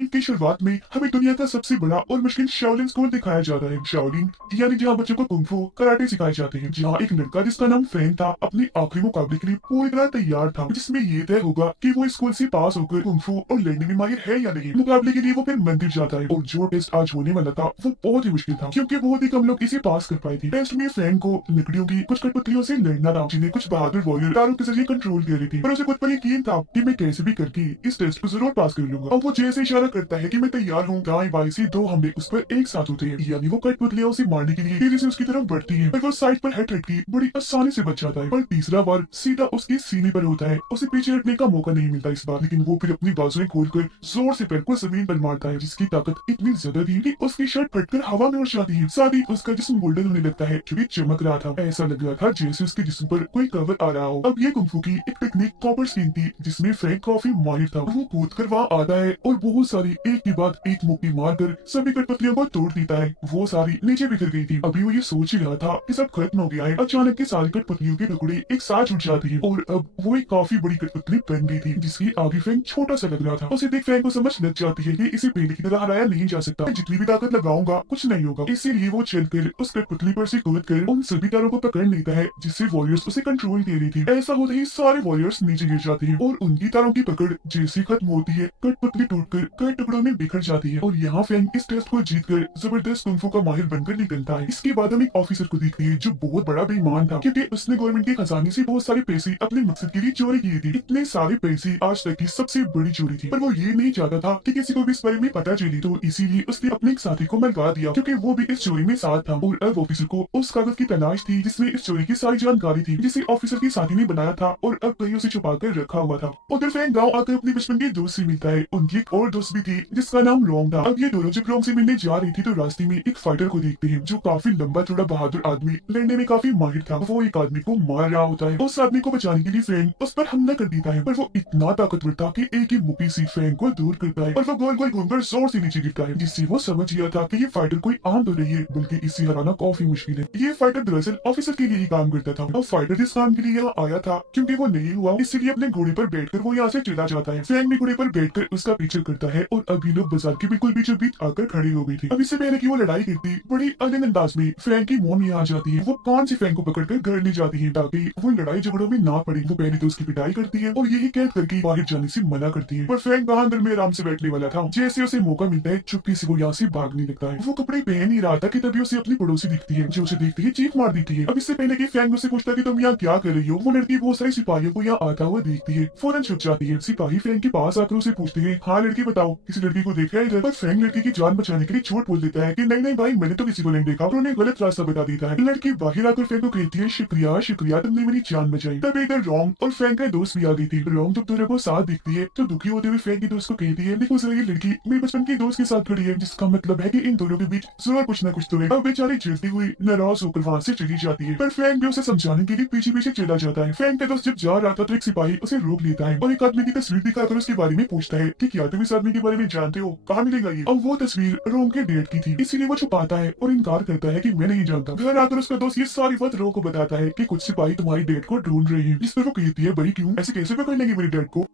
की शुरुआत में हमें दुनिया का सबसे बड़ा और मुश्किल शाओलिन स्कूल दिखाया जाता है। शाओलिन यानी जहाँ बच्चों को कुंफू कराटे सिखाए जाते हैं। जहाँ एक लड़का जिसका नाम फैंग था अपने आखिरी मुकाबले के लिए पूरी तरह तैयार था, जिसमें ये तय होगा कि वो स्कूल से पास होकर कुंफू और लड़ने में माहिर है या नहीं। मुकाबले के लिए वो फिर मंदिर जाता है और जो टेस्ट आज होने वाला था वो बहुत ही मुश्किल था, क्योंकि बहुत ही कम लोग इसे पास कर पाए थे। टेस्ट में फैंग को लकड़ियों की कुछ कठपुतलियों से लड़ना था, जिन्हें कुछ बहादुर वॉरियर तारों के जरिए कंट्रोल कर रही थी। पर उसे खुद पर यकीन था कि मैं कैसे भी करके इस टेस्ट को जरूर पास कर लूंगा। अब वो जैसे इशारा करता है कि मैं तैयार हूँ, दाएं बाएं से दो हमले उस पर एक साथ होते हैं, यानी वो कठपुतलियां उसे मारने के लिए तेजी से उसकी तरफ बढ़ती हैं, पर वो साइड पर हेड की बड़ी आसानी से बच जाता है। पर तीसरा बार सीधा उसके सीने पर होता है, उसे पीछे हटने का मौका नहीं मिलता इस बार, लेकिन वो फिर अपनी बाजुएं खोलकर जोर से पैर को जमीन पर मारता है, जिसकी ताकत इतनी ज्यादा थी कि उसकी शर्ट फटकर हवा में उड़ जाती है। साथ ही उसका जिस्म गोल्डन होने लगता है, क्योंकि चमक रहा था। ऐसा लग रहा था जैसे उसके जिस्म पर कोई कवर आ रहा हो। अब ये कुंफू की एक टेक्निक कॉपर स्किन थी, जिसमें फ्रैंक काफी माहिर था। वो कूद कर वहाँ आता है और बहुत सारी एक के बाद एक मुक्की मारकर सभी कठपुतलियों को तोड़ देता है। वो सारी नीचे बिखर गई थी। अभी वो ये सोच ही रहा था कि सब खत्म हो गया है, अचानक के सारी कठपुतलियों के टुकड़े एक साथ जुट जाते हैं और अब वो एक काफी बड़ी कठपुतली बन गई थी, जिसकी आगे फैंग छोटा सा लग रहा था। उसे देख फैंग को समझ लग जाती है कि इसे पहले की तरह हराया नहीं जा सकता। जितनी भी ताकत लगाऊंगा कुछ नहीं होगा। इसीलिए वो चलकर उस कठपुतली पर से कूद कर उन सभी तारों को पकड़ लेता है, जिससे वॉरियर्स उसे कंट्रोल दे रही थी। ऐसा होते ही सारे वॉरियर्स नीचे गिर जाते हैं और उनकी तारों की पकड़ जैसे खत्म होती है, कठपुतली टूटकर कई टुकड़ों में बिखर जाती है। और यहाँ फैंग इस टेस्ट को जीतकर जबरदस्त कुंफू का माहिर बनकर निकलता है। इसके बाद हम एक ऑफिसर को देखते हैं जो बहुत बड़ा बेईमान था, क्योंकि उसने गवर्नमेंट के खजाने से बहुत सारे पैसे अपने मकसद के लिए चोरी किए थे। इतने सारे पैसे आज तक की सबसे बड़ी चोरी थी, पर वो ये नहीं चाहता था कि किसी को भी इस बारे में पता चले, तो इसीलिए उसने अपने एक साथी को मरवा दिया, क्योंकि वो भी इस चोरी में साथ था। और अब ऑफिसर को उस कागज की तलाश थी जिसमें इस चोरी की सारी जानकारी थी, जिसे ऑफिसर की साथी ने बनाया था और अब कहीं उसे छुपा कर रखा हुआ था। उधर फैंग गाँव आकर अपने बचपन के दोस्त से मिलता है। उनकी एक और दोस्त भी थी जिसका नाम लोंग था। अब ये दोनों जब लोंग से मिलने जा रही थी तो रास्ते में एक फाइटर को देखते हैं जो काफी लंबा चौड़ा बहादुर आदमी, लड़ने में काफी माहिर था। वो एक आदमी को मार रहा होता है। उस आदमी को बचाने के लिए फैंग उस पर हमला कर देता है, पर वो इतना ताकतवर था कि एक ही मुक्की से फैंग को दूर करता है और वो गोल गोल घूमकर जोर से नीचे गिरता है, जिससे वो समझ गया था कि ये फाइटर कोई आम तो नहीं है, बल्कि इसे हराना काफी मुश्किल है। ये फाइटर दरअसल ऑफिसर के लिए ही काम करता था और फाइटर इस काम के लिए यहाँ आया था क्योंकि वो नहीं हुआ, इसलिए अपने घोड़े पर बैठकर वो यहाँ से चला जाता है। फैंग भी घोड़े पर बैठकर उसका पीछे करता है और अभी लोग बाजार के बिल्कुल बीचों बीच आकर खड़ी हो गई थी। अब इससे पहले कि वो लड़ाई करती, बड़ी अलग अंदाज में फैंग की मोम यहाँ आ जाती है। वो कान से फैंग को पकड़कर घर ले जाती है ताकि वो लड़ाई झगड़ों में ना पड़े। वो पहले तो उसकी पिटाई करती है और यही कैद करके बाहर जाने से मना करती है, पर फैंग वहाँ अंदर में आराम से बैठने वाला था। जैसे उसे मौका मिलता है चुपके से वो यहाँ से भागने लगता है। वो कपड़े पहन ही रहा था कि तभी उसे अपनी पड़ोसी दिखती है, जो उसे देखती है चीख मार देती है। अब इससे पहले कि फैंग उसे पूछता कि तुम यहाँ क्या कर रही हो, वो लड़की बहुत सारे सिपाहियों को यहाँ आता हुआ देखती है, फौरन छुप जाती है। सिपाही फैंग के पास आकर उसे पूछते हैं, हाँ लड़की बताओ, किसी लड़की को देखा है इधर? पर फैंग लड़की की जान बचाने के लिए झूठ बोल देता है कि नहीं नहीं भाई, मैंने तो किसी को नहीं देखा, और उन्हें गलत रास्ता बता देता है। लड़की बाहर आकर फैंग को कहती है, शुक्रिया शुक्रिया, तुमने मेरी जान बचाई। तब इधर रोंग और फैंग का दोस्त भी आ गई थी। रोंग जब दोनों को साथ दिखती है तो दुखी होते हुए फैंग के दोस्त को कहती है, देखो जरा ये लड़की मेरे बचपन के दोस्त के साथ खड़ी है, जिसका मतलब है कि इन दोनों के बीच जरूर कुछ ना कुछ तो है। अब बेचारी चिढ़ती हुई नाराज होकर वहाँ से चली जाती है, पर फैंग भी उसे समझाने के लिए पीछे पीछे चला जाता है। फैंग का दोस्त जब जा रहा था तो एक सिपाही उसे रोक लेता है और एक आदमी की तस्वीर दिखाकर उसके बारे में पूछता है कि क्या तुम इस आदमी के बारे में जानते हो, कहाँ मिलेगा ये? अब वो तस्वीर रोंग के डेट की थी, इसीलिए वो छुपाता है और इनकार करता है कि मैं नहीं जानता। घर आकर उसका दोस्त ये सारी बात रोंग को बताता है कि कुछ सिपाही तुम्हारी डेट को ढूंढ रहे हैं। इस पर वो कहती है, बड़ी क्यों, ऐसे कैसे पकड़ लेंगे मेरी डेट को?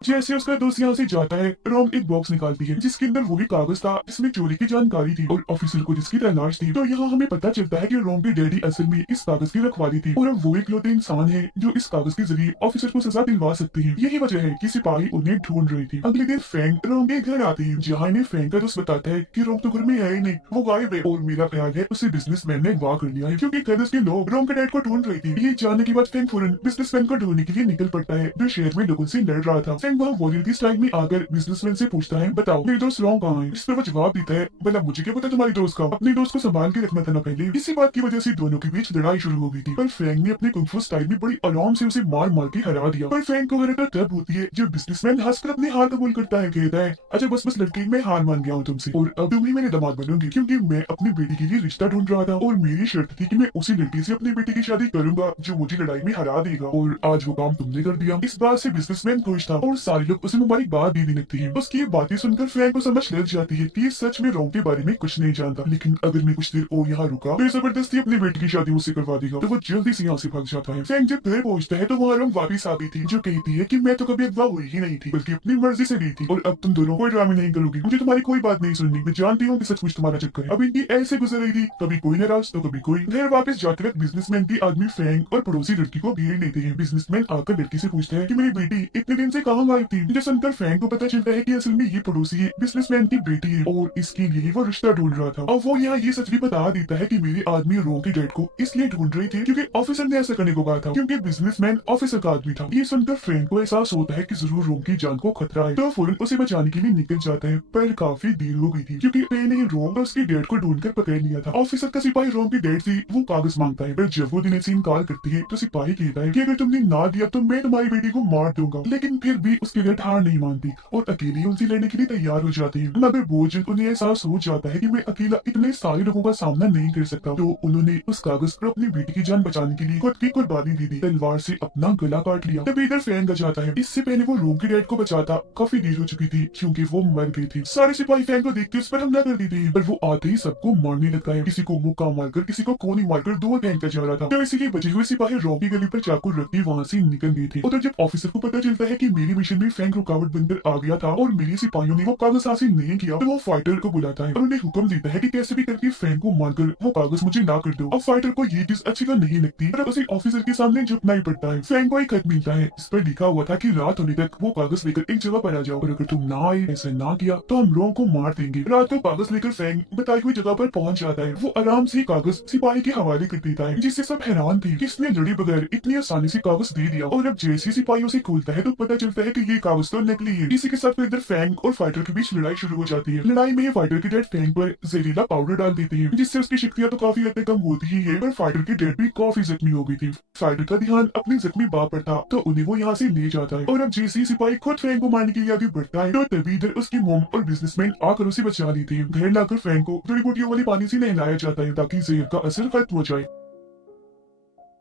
जैसे उसका दोस्त यहाँ से जाता है, रोम एक बॉक्स निकालती है जिसके अंदर वही कागज था जिसमें चोरी की जानकारी थी और ऑफिसर को जिसकी तलाश थी। तो यहाँ हमें पता चलता है कि रोम की डैडी असल में इस कागज की रखवाली थी और अब वो इकलौते इंसान है जो इस कागज के जरिए ऑफिसर को सजा दिलवा सकते हैं। यही वजह है कि सिपाही उन्हें ढूंढ रही थी। अगले दिन फैंग रोम के घर आती है, जहाँ इन्हें फैंग का दोस्त बताता है कि रोम तो घर में है ही नहीं, वो गायब है। और मेरा ख्याल है उसे बिजनेसमैन ने अगवा कर लिया है, क्योंकि कागज के लोग रोम के डैड को ढूंढ रही थी। ये जानने के बाद फैंग फौरन बिजनेसमैन को ढूंढने के लिए निकल पड़ता है, जो शहर में लोगों से लड़ रहा था। फैंग वहाँ वॉरियर की स्टाइल में आकर बिजनेसमैन से पूछता है, बताओ मेरे दोस्त रोंग कहाँ है? इस पर वो जवाब देता है, भला मुझे क्या पता तुम्हारी दोस्त का, अपने दोस्त को संभाल के रखना था ना पहले। इसी बात की वजह से दोनों के बीच लड़ाई शुरू हो गई थी, पर फैंग ने अपने कुंफू स्टाइल में बड़ी आराम से उसे मार मार के हरा दिया। पर फैंग को हैरत तब होती है जब बिजनेसमैन हंसकर अपनी हार कबूल करता है, कहता है, अच्छा बस बस लड़की, मैं हार मान गया हूँ तुमसे और अब तुम ही मेरे दामाद बनोगे, क्योंकि मैं अपनी बेटी के लिए रिश्ता ढूंढ रहा था और मेरी शर्त थी कि मैं उसी लड़की से अपनी बेटी की शादी करूंगा जो मुझे लड़ाई में हरा देगा, और आज वो काम तुमने कर दिया। इस बात से बिजनेसमैन खुश था और सारे लोग उसे मुबारकबाद देने लगते हैं। उसकी ये बातें सुनकर फ्रैंक को समझ लग जाती है कि ये सच में रोम के बारे में कुछ नहीं जानता, लेकिन अगर मैं कुछ देर और यहाँ रुका तो जबरदस्ती अपनी बेटी की शादी मुझसे करवा देगा। तो वो जल्दी से यहाँ से भाग जाता है। फ्रैंक जब घर पहुंचता है तो वहाँ रोम वापिस आ गई थी, जो कहती है कि मैं तो कभी अगवा हुई ही नहीं थी, बल्कि अपनी मर्जी से गई थी, और अब तुम दोनों कोई ड्रामे नहीं करोगी। मुझे तुम्हारी कोई बात नहीं सुननी, मैं जानती हूँ कि सच कुछ तुम्हारा चक्कर है। अब इनकी ऐसे गुजर रही थी, कभी कोई नाराज तो कभी कोई। घर वापस जाते वक्त बिजनेसमैन की आदमी फ्रैंक और पड़ोसी लड़की को घेर लेते हैं। बिजनेसमैन आकर लड़की से पूछता है कि मेरी बेटी इतने दिन से कहाँ गायब थी। जो सुनकर फ्रैंक को पता चलता है कि असल में ये पड़ोसी बिजनेसमैन की बेटी है और इसके लिए वो रिश्ता ढूंढ रहा था। अब वो यहाँ ये सच भी बता देता है कि मेरे आदमी रोम के डैड को इसलिए ढूंढ रही थी क्योंकि ऑफिसर ने ऐसा करने को कहा था, क्योंकि बिजनेसमैन ऑफिसर का आदमी था। ये सुनकर फ्रैंक को एहसास होता है कि जरूर रोम की जान को खतरा है, तो फौरन उसे बचाने के लिए निकल जाता है। पर काफी देर हो गई थी क्योंकि ने रोम और उसके डैड को ढूंढकर पकड़ लिया था। ऑफिसर का सिपाही रोम के डैड से वो कागज मांगता है, पर जब वो देने से इनकार करती है तो सिपाही कहता है कि अगर तुमने ना दिया तो मैं तुम्हारी बेटी को मार दूंगा। लेकिन फिर भी उसके डैड हार नहीं मानती और अकेली उनसे लड़ने के लिए तैयार हो जाती है। मगर वो जल्द उन्हें एहसास हो जाता है कि मैं अकेला इतने सारे लोगों का सामना नहीं कर सकता, तो उन्होंने उस कागज पर अपनी बेटी की जान बचाने के लिए खुद की कुर्बानी दे दी, तलवार से अपना गला काट लिया। तभी इधर फ्रैंक आ जाता है। इससे पहले वो रोम के डैड को बचाता काफी देर हो चुकी थी क्योंकि वो मर गई थी। सारे सिपाही फ्रैंक को देखते उस पर हमला कर देते हैं, पर वो आते ही सबको मारने लगता है। किसी को मुक्का मारकर, किसी को कोनी मारकर दूर फेंकता जा रहा था। तो इसीलिए बचे हुए सिपाही रोम की गली पर चाकू रख के वहाँ से निकल गए थे। उधर जब ऑफिसर को पता चलता है कि मेरी मिशन में फ्रैंक रुकावट बनकर आ गया था और मेरे सिपाहियों ने वो कागज हासिल नहीं किया, तो वो फाइटर को बुलाता है और उन्हें हुक्म देता है कि कैसे भी करके फ्रैंक को मारकर वो कागज मुझे ना कर दो। अब फाइटर को ये चीज अच्छी तो नहीं लगती, पर उसे ऑफिसर के सामने झुकना ही पड़ता है। फ्रैंक को एक खत मिलता है, इस पर लिखा हुआ था कि रात होने तक वो कागज लेकर एक जगह पर आ जाओ और अगर तुम ना आए, ऐसा ना किया तो हम रोम को मार देंगे। रात को कागज लेकर फ्रैंक बताई हुई जगह पर पहुंच जाता है। वो आराम से कागज सिपाही के हवाले कर देता है, जिससे सब हैरान थे कि इसने लड़े बगैर इतनी आसानी से कागज दे दिया। और अब जैसे सिपाहियों से खोलता है तो पता चलता है कि ये कागज तो नकली है। इसी के साथ इधर फ्रैंक और फाइटर के बीच लड़ाई शुरू हो जाती है। लड़ाई में फाइटर के डैड फ्रैंक पर जहरीला पाउडर डाल देते हैं, जिससे उसकी शक्तियां तो काफी हद तक कम होती ही है, पर फाइटर की डैड भी काफी जख्मी हो गई थी। फाइटर का ध्यान अपनी जख्मी बाप पर था, तो उन्हें वो यहाँ से ले जाता है। और अब जैसे सिपाही खुद फ्रैंक को मारने के लिए आगे बढ़ता है तो तभी इधर उसकी मोम और बिजनेसमैन आकर उसे बचा लेते हैं। घर लाकर फ्रैंक को जड़ी बूटियों वाले पानी से नहलाया जाता है ताकि जहर का असर खत्म हो जाए।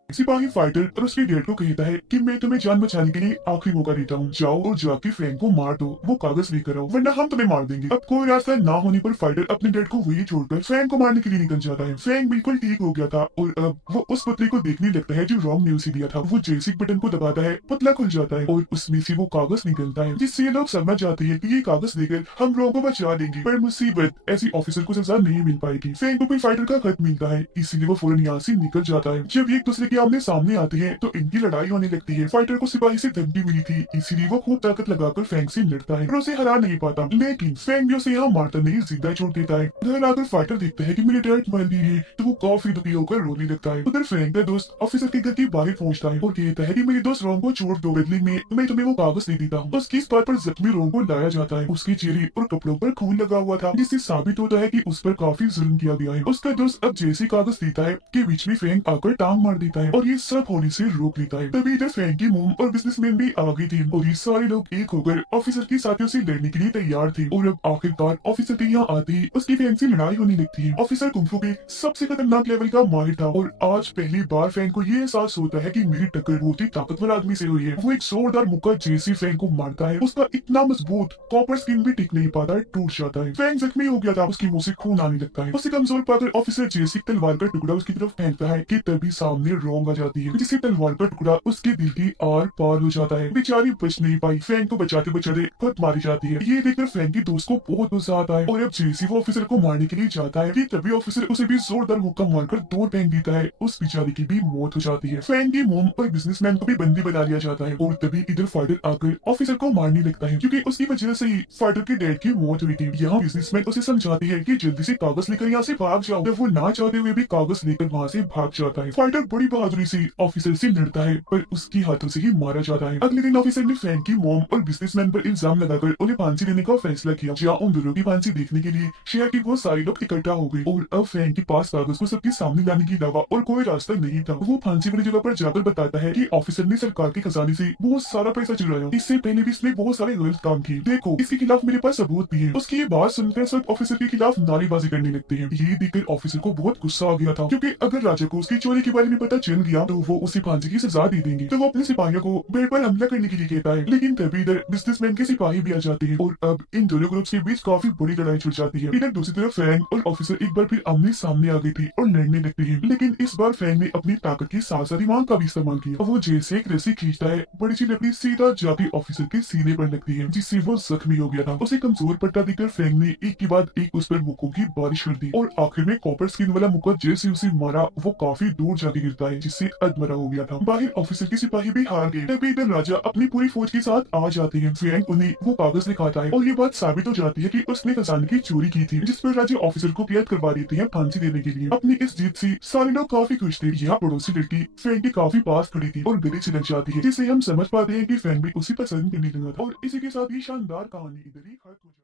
सिपाही फाइटर और उसके डैड को कहता है कि मैं तुम्हें जान बचाने के लिए आखिरी मौका देता हूँ, जाओ और जाके फ्रैंक को मार दो, वो कागज लेकर आओ वरना हम तुम्हें मार देंगे। अब कोई रास्ता ना होने पर फाइटर अपने डैड को वही छोड़कर फ्रैंक को मारने के लिए निकल जाता है। फ्रैंक बिल्कुल ठीक हो गया था और अब वो उस पुतले को देखने लगता है जो रोम ने उसे दिया था। वो जैसे बटन को दबाता है पुतला खुल जाता है और उसमें से वो कागज निकलता है, जिससे लोग समझ जाते हैं कि ये कागज देकर हम रोम को बचा देंगे। पर मुसीबत, ऐसी ऑफिसर को सजा नहीं मिल पाएगी। फ्रैंक को कोई फाइटर का खत मिलता है, इसीलिए वो फौरन यहाँ से निकल जाता है। जब एक दूसरे के आमने सामने आते हैं तो इनकी लड़ाई होने लगती है। फाइटर को सिपाही से धमकी मिली थी, इसीलिए वो खूब ताकत लगाकर फ्रैंक से लड़ता है पर उसे हरा नहीं पाता। लेकिन फ्रैंक भी उसे यहाँ मारता नहीं, जिंदा छोड़ देता है। घर आकर फाइटर देखता है कि मेरे डैड मर गए हैं, तो वो काफी दुखी होकर रोने लगता है। उधर फ्रैंक का दोस्त ऑफिसर के घर के बाहर पहुंचता है और कहता है कि मेरे दोस्त रोम को छोड़ दो, बदले में मैं तुम्हें वो कागज दे देता हूँ। उसकी इस बात पर जख्मी रोम को लाया जाता है। उसके चेहरे और कपड़ों पर खून लगा हुआ था, जिससे साबित होता है कि उस पर काफी जुल्म किया गया है। उसका दोस्त अब जैसे कागज देता है कि बीच में फ्रैंक आकर टांग मार देता है और ये सब होने से रोक लेता है। तभी इधर फ्रैंक की मोम और बिजनेसमैन भी आ गई थी और ये सारे लोग एक होकर ऑफिसर के साथियों से लड़ने के लिए तैयार थे। और अब आखिरकार ऑफिसर के यहाँ आते ही उसकी फ्रैंक से लड़ाई होने लगती है। ऑफिसर कुंफू के सबसे खतरनाक लेवल का माहिर था और आज पहली बार फ्रैंक को ये एहसास होता है कि मेरी टक्कर बहुत ही ताकतवर आदमी से हुई है। वो एक जोरदार मुक्का जैसे फ्रैंक को मारता है, उसका इतना मजबूत कॉपर स्किन भी टिक नहीं पाता है, टूट जाता है। फ्रैंक जख्मी हो गया था, उसके मुंह से खून आने लगता है। उसे कमजोर पाकर ऑफिसर जैसी तलवार का टुकड़ा उसकी तरफ फेंकता है कि तभी सामने रोंग आ जाती है, जिससे तलवार का टुकड़ा उसके दिल की आर पार हो जाता है। बेचारी बच नहीं पाई, फ्रैंक को बचाते बचाते खुद मारी जाती है। ये देखकर फ्रैंक की दोस्त को बहुत गुस्सा आता है और अब जैसे वो ऑफिसर को मारने के लिए जाता है कि तभी ऑफिसर उसे भी जोरदार मुक्का मारकर दूर फेंक देता है। उस बेचारी की भी मौत हो जाती है। फ्रैंक की मोम और बिजनेसमैन को भी बंदी बना लिया जाता है और तभी इधर फाइटर आकर ऑफिसर को मारने लगता है क्योंकि उसकी वजह से ही फाइटर के डैड की मौत हुई थी। यहाँ बिजनेसमैन उसे समझाती है कि जल्दी से कागज लेकर यहाँ से भाग जाओ, जब वो ना चाहते हुए भी कागज लेकर वहाँ से भाग जाता है। फाइटर बड़ी बहादुरी से ऑफिसर से लड़ता है पर उसकी हाथों से ही मारा जाता है। अगले दिन ऑफिसर ने फ्रैंक की मोम और बिजनेसमैन पर इल्जाम लगाकर उन्हें फांसी देने का फैसला किया। जहाँ उन दोनों की फांसी देखने के लिए शहर के बहुत सारे लोग इकट्ठा हो गए और अब फ्रैंक के पास कागज को सबके सामने लाने के अलावा और कोई रास्ता नहीं था। वो फांसी वाली जगह पर जाकर बताता है कि ऑफिसर ने सरकार के खजाने से बहुत सारा पैसा चुराया, इससे पहले भी इसने बहुत सारे गलत काम किए, देखो इसके खिलाफ मेरे पास सबूत भी है। उसकी ये बात सुनकर सब ऑफिसर के खिलाफ नारेबाजी करने लगते हैं। ये देखकर ऑफिसर को बहुत गुस्सा आ गया था क्योंकि अगर राजा को उसकी चोरी के बारे में पता चल जन गया तो वो उसे फांसी की सजा दे देंगे। तो वो अपने सिपाहियों को बेड पर हमला करने के लिए कहता है, लेकिन तभी इधर बिजनेसमैन के सिपाही भी आ जाते हैं और अब इन दोनों ग्रुप्स के बीच काफी बड़ी लड़ाई छिड़ जाती है। इधर दूसरी तरफ फैंग और ऑफिसर एक बार फिर आमने सामने आ गए थे और लड़ने लगते हैं, लेकिन इस बार फैंग ने अपनी ताकत के साथ साथ दिमाग का भी इस्तेमाल किया। वो जेल से एक रस्सी खींचता है, बड़ी सी लकड़ी सीधा जाके ऑफिसर के सीने पर लगती है, जिससे वो जख्मी हो गया था। उसे कमजोर पट्टा देकर फैंग ने एक के बाद एक उस पर मुक्कों की बारिश कर दी और आखिर में कॉपर स्किन वाला मुक्का जैसे उसे मारा वो काफी दूर जाके गिरता है, जिससे अधमरा हो गया था। बाहर ऑफिसर के सिपाही भी हार गए। तभी इधर राजा अपनी पूरी फौज के साथ आ जाते हैं। फैंग उन्हें वो कागज दिखाता है और ये बात साबित हो जाती है कि उसने खजाने की चोरी की थी, जिस पर राजा ऑफिसर को कैद करवा देते हैं फांसी देने के लिए। अपनी इस जीत से सारे लोग काफी खुश थे। यहाँ पड़ोसी लड़की फैंग के काफी पास खड़ी थी और गले से लग जाती है, जिससे हम समझ पाते हैं कि फैंग भी उसी पसंद करने लगा था। और इसी के साथ ये शानदार कहानी इधर ही खत्म हो जाती है।